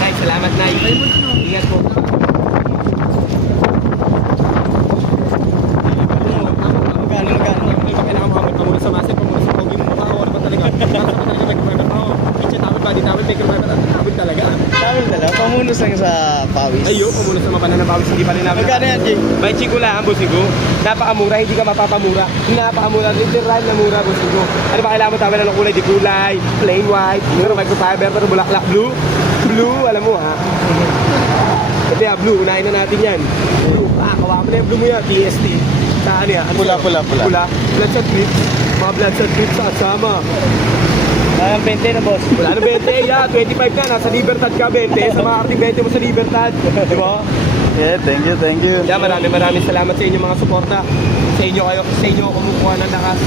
Nay, salamat, Nay. Ingat po. Pamunos lang sa pawis. Ayo, pamunos sa mapananapawis, hindi pa rin namin. Magkano yan, Jay? May chico lang, bossing ko. Napakamura, hindi ka mapapamura. Napakamura, literal na mura, bossing ko. Ano ba kailangan mo tayo ng kulay? Di kulay, plain white, pero microfiber, pero bulaklak blue. Blue, alam mo ha? Ito ya, blue, unahin na natin yan. Blue, kawa mo na yung blue mo yan, PST. Saan yan? Pula. Pula. Bloodshot clips. Mga bloodshot clips sa kasama. 20 na, boss. Wala na 20, ya, 25 na, nasa Libertad ka 20, sa mga arting 20 mo sa Libertad, di ba? Yeah, thank you. Yeah, maraming salamat sa inyo mga suporta. Sa inyo kumukuha ng lakas.